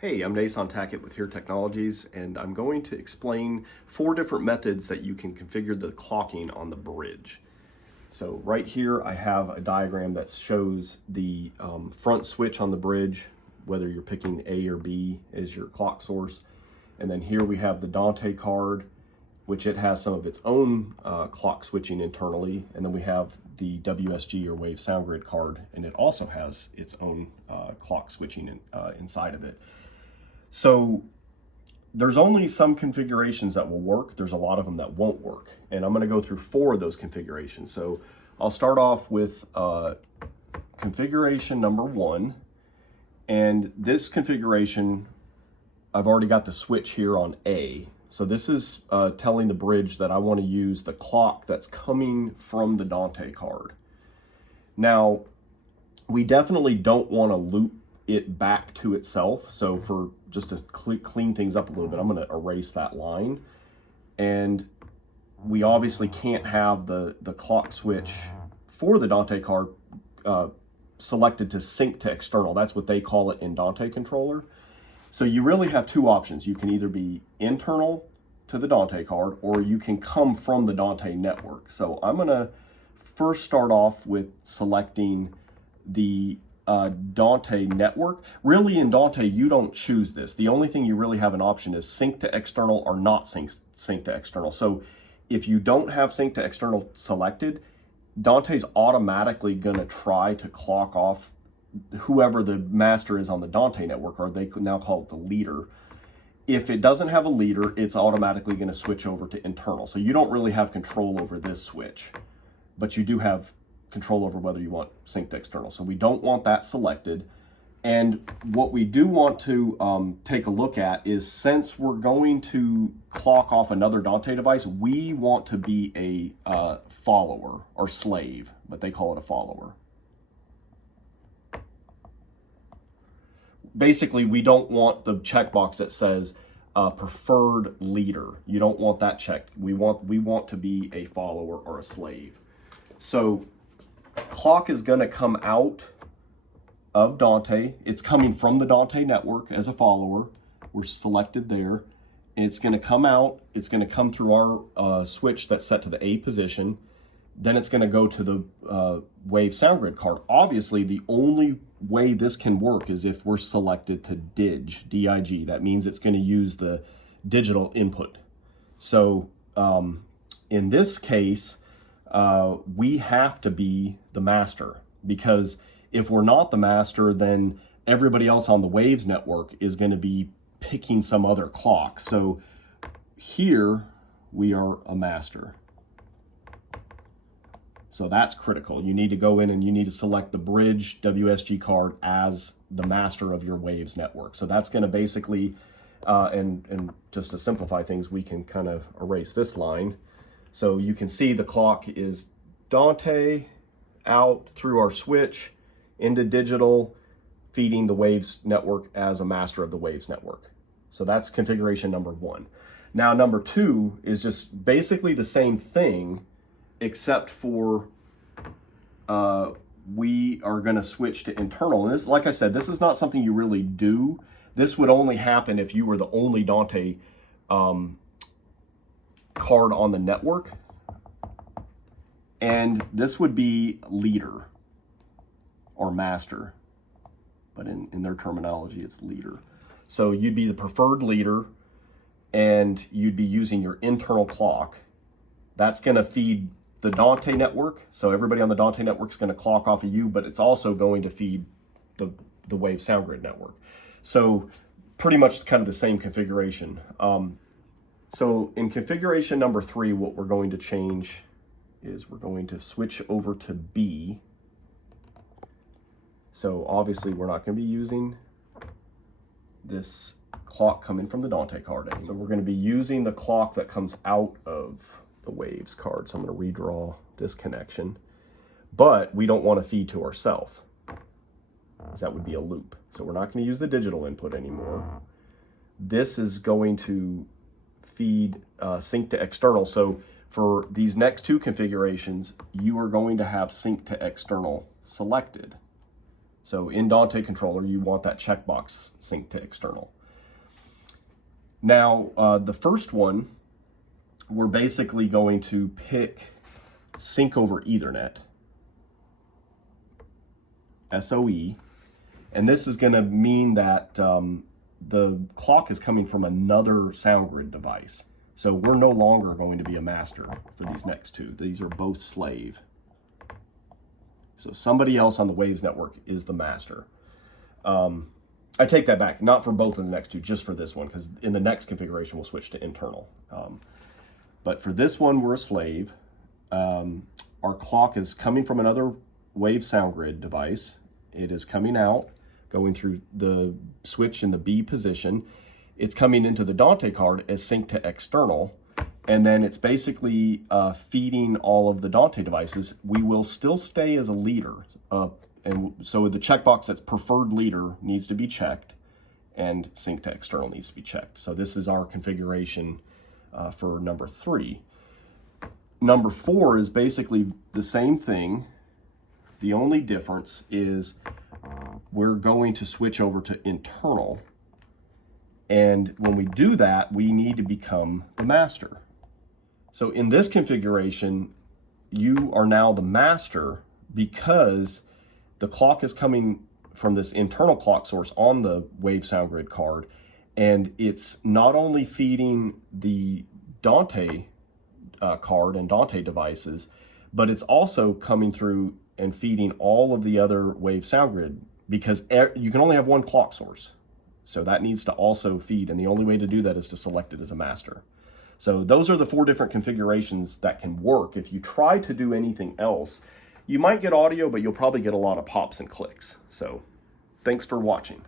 Hey, I'm Nason Tackett with Here Technologies, and I'm going to explain 4 different methods that you can configure the clocking on the bridge. So right here I have a diagram that shows the front switch on the bridge, whether you're picking A or B as your clock source. And then here we have the Dante card, which it has some of its own clock switching internally. And then we have the WSG or Waves SoundGrid card, and it also has its own clock switching inside of it. So there's only some configurations that will work. There's a lot of them that won't work. And I'm going to go through 4 of those configurations. So I'll start off with configuration number 1. And this configuration, I've already got the switch here on A. So this is telling the bridge that I want to use the clock that's coming from the Dante card. Now, we definitely don't want to loop it back to itself. So for just to clean things up a little bit, I'm going to erase that line. And we obviously can't have the clock switch for the Dante card selected to sync to external. That's what they call it in Dante controller. So you really have 2 options. You can either be internal to the Dante card, or you can come from the Dante network. So I'm going to first start off with selecting the Dante network. Really in Dante, you don't choose this. The only thing you really have an option is sync to external or not sync to external. So if you don't have sync to external selected, Dante's automatically going to try to clock off whoever the master is on the Dante network, or they could now call it the leader. If it doesn't have a leader, it's automatically going to switch over to internal. So you don't really have control over this switch, but you do have control over whether you want sync to external. So we don't want that selected. And what we do want to take a look at is, since we're going to clock off another Dante device, we want to be a follower or slave, but they call it a follower. Basically, we don't want the checkbox that says preferred leader. You don't want that checked. We want to be a follower or a slave. So clock is going to come out of Dante. It's coming from the Dante network as a follower. We're selected there. It's going to come out. It's going to come through our switch that's set to the A position. Then it's going to go to the Waves SoundGrid card. Obviously, the only way this can work is if we're selected to dig. That means it's going to use the digital input. So in this case, we have to be the master, because if we're not the master, then everybody else on the Waves network is going to be picking some other clock. So here we are a master. So that's critical. You need to go in and you need to select the bridge WSG card as the master of your Waves network. So that's going to basically, and just to simplify things, we can kind of erase this line. So you can see the clock is Dante out through our switch into digital, feeding the Waves network as a master of the Waves network. So that's configuration number 1. Now number 2 is just basically the same thing, except for we are going to switch to internal. And this, like I said, this is not something you really do. This would only happen if you were the only Dante card on the network, and this would be leader or master, but in their terminology it's leader. So you'd be the preferred leader, and you'd be using your internal clock. That's going to feed the Dante network, so everybody on the Dante network is going to clock off of you, but it's also going to feed the Waves SoundGrid network. So pretty much kind of the same configuration. So in configuration number 3, what we're going to change is we're going to switch over to B. So obviously we're not going to be using this clock coming from the Dante card anymore. So we're going to be using the clock that comes out of the Waves card. So I'm going to redraw this connection, but we don't want to feed to ourselves, because that would be a loop. So we're not going to use the digital input anymore. This is going to feed sync to external. So for these next 2 configurations, you are going to have sync to external selected. So in Dante controller, you want that checkbox sync to external. Now, the first one, we're basically going to pick sync over Ethernet, SOE, and this is going to mean that the clock is coming from another SoundGrid device. So we're no longer going to be a master for these next two. These are both slave. So somebody else on the Waves network is the master. I take that back, not for both of the next two, just for this one, because in the next configuration we'll switch to internal. But for this one, we're a slave. Our clock is coming from another Wave SoundGrid device. It is coming out, going through the switch in the B position. It's coming into the Dante card as sync to external, and then it's basically feeding all of the Dante devices. We will still stay as a leader, and so the checkbox that's preferred leader needs to be checked, and sync to external needs to be checked. So this is our configuration for number 3. Number 4 is basically the same thing. The only difference is we're going to switch over to internal. And when we do that, we need to become the master. So in this configuration, you are now the master because the clock is coming from this internal clock source on the Wave SoundGrid card, and it's not only feeding the Dante card and Dante devices, but it's also coming through and feeding all of the other Wave SoundGrid, because you can only have one clock source. So that needs to also feed, and the only way to do that is to select it as a master. So those are the 4 different configurations that can work. If you try to do anything else, you might get audio, but you'll probably get a lot of pops and clicks. So thanks for watching.